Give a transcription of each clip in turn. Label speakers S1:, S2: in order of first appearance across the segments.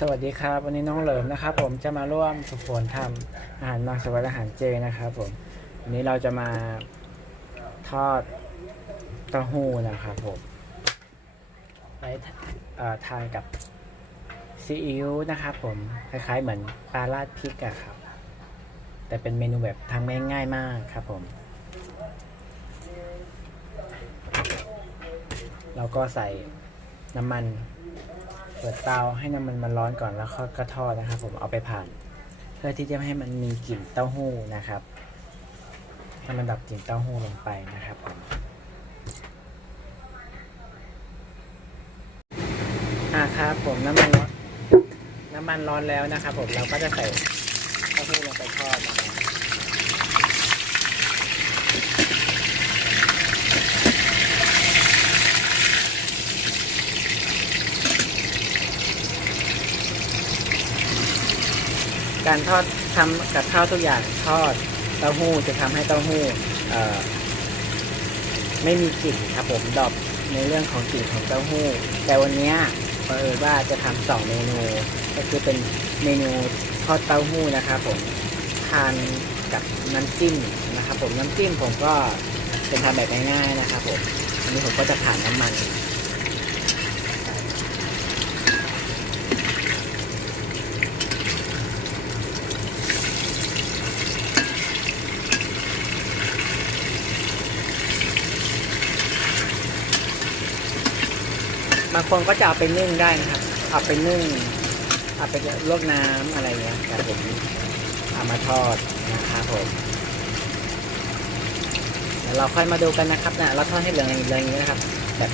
S1: สวัสดีครับ วันนี้น้องเหลิมนะครับ ผมจะมาร่วมฝึกฝนทำอาหารมังสวิรัติอาหารเจนะครับ ผมวันนี้เราจะมาทอดเต้าหู้นะครับผมไว้เออทานกับซีอิ๊วนะครับผมคล้ายๆเหมือนปลาราดพริกอะครับ แต่เป็นเมนูแบบทำง่ายๆมากครับผม แล้วก็ใส่น้ำมัน ปิดเตาให้น้ำมันมันร้อนก่อนแล้วก็กระทอดนะครับ ผมเอาไปผ่าน เพื่อที่จะไม่ให้มันมีกลิ่นเต้าหู้นะครับให้มันดับกลิ่นเต้าหู้ลงไปนะครับผมอ่าครับผมน้ำมันร้อนน้ำมันร้อนแล้วนะครับ ผมเราก็จะใส่เต้าหู้ลงไปทอดนะครับ การทอดทำกับข้าวทุกอย่างทอดเต้าหู้จะทำให้เต้าหู้ไม่มีกลิ่นครับผมดอปในเรื่องของกลิ่นของเต้าหู้ แต่วันนี้เผอิญว่าจะทำสองเมนู ก็คือเป็นเมนูทอดเต้าหู้นะครับผมทานกับน้ำจิ้มนะครับผมน้ำจิ้มผมก็เป็นทำแบบง่ายๆนะครับผมอันนี้ผมก็จะผ่านน้ำมัน บางคนก็จะเอาไปนึ่งได้นะครับ เอาไปนึ่ง เอาไปลวกน้ำอะไรเงี้ยแต่ผมเอามาทอดนะครับผมเดี๋ยวเราค่อยมาดูกันนะครับนะเราทอดให้เหลืองอย่างอย่างนี้นะครับ แบบ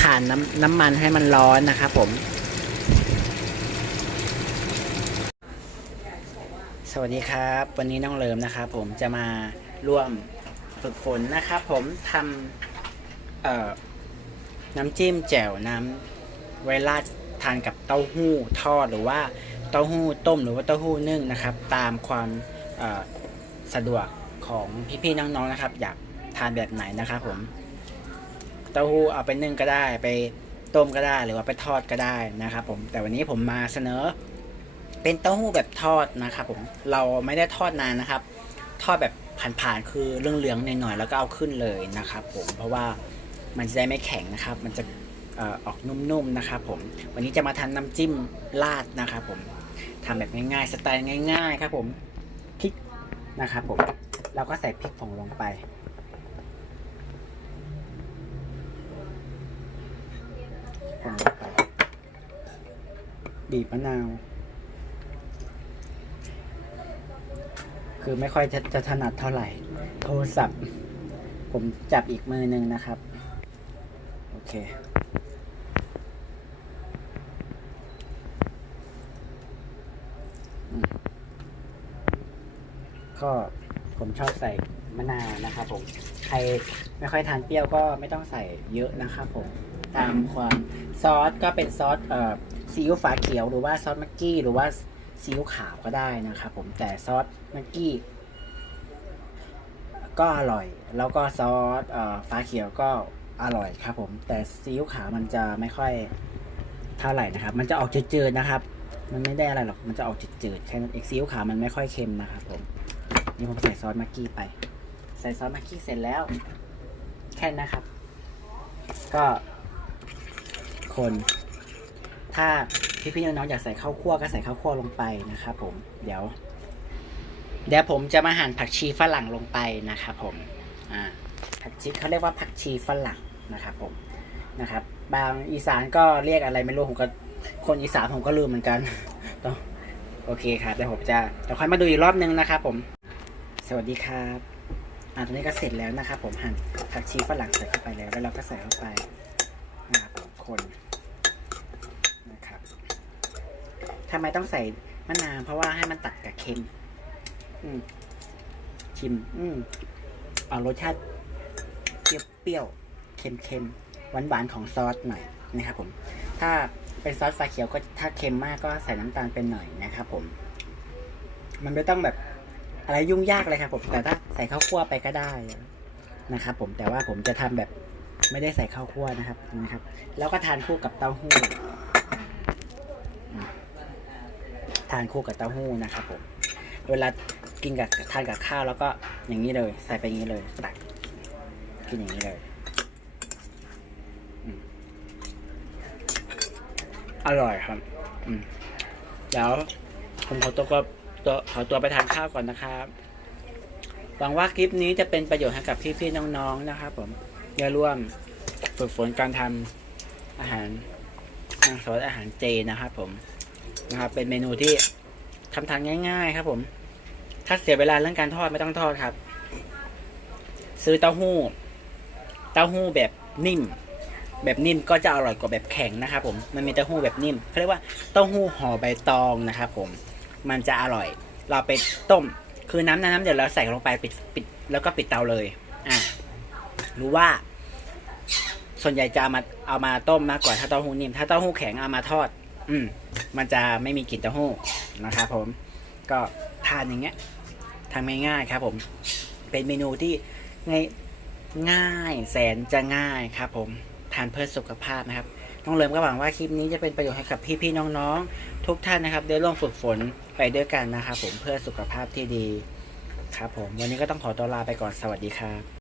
S1: ผ่านน้ำน้ำมันให้มันร้อนนะครับผม สวัสดีครับ วันนี้น้องเลิมนะครับผมจะมาร่วมฝึกฝนนะครับผมทำเอ่อ น้ำจิ้มแจ่วน้ำไวราดทานกับเต้าหู้ทอดหรือว่าเต้าหู้ต้มหรือว่าเต้าหู้นึ่งนะครับ ตามความสะดวกของพี่ๆน้องๆนะครับ อยากทานแบบไหนนะครับผมเต้าหู้เอาไปนึ่งก็ได้ไปต้มก็ได้หรือว่าไปทอดก็ได้นะครับ ผมแต่วันนี้ผมมาเสนอ เป็นเต้าหู้แบบทอดนะครับ ผมเราไม่ได้ทอดนานนะครับ ทอดแบบผ่านๆคือเรื่องเหลืองหน่อยๆแล้วก็เอาขึ้นเลยนะครับ ผมเพราะว่า มันจะได้ไม่แข็งนะครับ มันจะออออกนุ่มๆนะครับผม วันนี้จะมาทำน้ำจิ้มราดนะครับผมทำแบบง่ายๆ สไตล์ง่ายๆครับผม พริกนะครับผม เราก็ใส่พริกผงลงไปผงลงไปบีบมะนาว คือไม่ค่อยจะจะถนัดเท่าไหร่ โทรศัพท์ ผมจับอีกมือหนึ่งนะครับ เค ก็ผมชอบใส่มะนาวนะครับผม ใครไม่ค่อยทานเปรี้ยวก็ไม่ต้องใส่เยอะนะครับผม ตามความซอสก็เป็นซอสเอ่อซีอิ๊วฝาเขียวหรือว่าซอสมักกี้หรือว่าซีอิ๊วขาวก็ได้นะครับผมแต่ซอสมักกี้ก็อร่อย แล้วก็ซอสเอ่อฟ้าเขียวก็ อร่อยครับ ผม แต่ซีอิ๊วขาวมันจะไม่ค่อยเท่าไหร่นะครับ มันจะออกจืดๆนะครับ มันไม่ได้อะไรหรอก มันจะออกจืดๆแค่นั้นเองซีอิ๊วขาวมันไม่ค่อยเค็มนะครับผม นี่ผมใส่ซอสมักกี้ไป ใส่ซอสมักกี้เสร็จแล้ว แค่นะครับ ก็คนถ้าพี่ๆน้องๆอยากใส่ข้าวคั่วก็ใส่ข้าวคั่วลงไปนะครับผม เดี๋ยว เดี๋ยวผมจะมาหั่นผักชีฝรั่งลงไปนะครับผม อ่า ผักชีเขาเรียกว่าผักชีฝรั่ง นะครับผมนะครับ บางอีสานก็เรียกอะไรไม่รู้ผมก็คนอีสานผมก็ลืมเหมือนกันต้องโอเคครับเดี๋ยวผมจะเดี๋ยวค่อยมาดูอีกรอบนึงนะครับผม สวัสดีครับอ่าตอนนี้ก็เสร็จแล้วนะครับผมหั่นผักชีฝรั่งใส่เข้าไปแล้วแล้วเราก็ใส่เข้าไปนะครับคนนะครับทำไมต้องใส่มะนาวเพราะว่าให้มันตัดกับเค็ม อืมชิม อืมเอารสชาติเปรี้ยวๆ เค็มๆ หวานๆ ของซอสหน่อยนะครับผม ถ้าเป็นซอสฟ้าเขียวก็ถ้าเค็มมากก็ใส่น้ำตาลเป็นหน่อยนะครับผม มันไม่ต้องแบบอะไรยุ่งยากเลยครับผม แต่ถ้าใส่ข้าวคั่วไปก็ได้นะครับผม แต่ว่าผมจะทำแบบไม่ได้ใส่ข้าวคั่วนะครับนะครับ แล้วก็ทานคู่กับเต้าหู้ ทานคู่กับเต้าหู้นะครับผม เวลากินกับทานกับข้าวแล้วก็อย่างนี้เลย ใส่ไปอย่างนี้เลยตักกินอย่างนี้เลยอืม อร่อยครับอืมเดี๋ยวผมขอตัวก็ตัวขอตัวไปทานข้าวก่อนนะครับ หวังว่าคลิปนี้จะเป็นประโยชน์ให้กับพี่ๆน้องๆนะครับ ผมอย่าร่วมฝึกฝนการทำอาหารอาสอนอาหารเจนะครับ ผมนะครับ เป็นเมนูที่ทำทานง่าย ๆ ครับ ผม ถ้าเสียเวลาเรื่องการทอดไม่ต้องทอดครับ ซื้อเต้าหู้ เต้าหู้แบบนิ่ม แบบนิ่มก็จะอร่อยกว่าแบบแข็งนะครับผมมันมีเต้าหู้แบบนิ่มเขาเรียกว่าเต้าหู้ห่อใบตองนะครับผมมันจะอร่อย เราไปต้ม คือน้ำน้ำเดี๋ยวเราใส่ลงไปปิดปิดแล้วก็ปิดเตาเลยอ่ารู้ว่า ส่วนใหญ่จะเอามาเอามาต้มมากกว่าถ้าเต้าหู้นิ่ม ถ้าเต้าหู้แข็งเอามาทอด อืมมันจะไม่มีกลิ่นเต้าหู้นะครับผมก็ทานอย่างเงี้ยทำง่ายๆครับผม เป็นเมนูที่ง่ายง่ายแสนจะง่ายครับผม ทานเพื่อสุขภาพนะครับต้องเริ่มก็หวังว่าคลิปนี้จะเป็นประโยชน์ให้กับพี่ๆน้องๆ ทุกท่านนะครับได้ร่วมฝึกฝนไปด้วยกันนะครับผมเพื่อสุขภาพที่ดีครับผมวันนี้ก็ต้องขอตัวลาไปก่อนสวัสดีครับ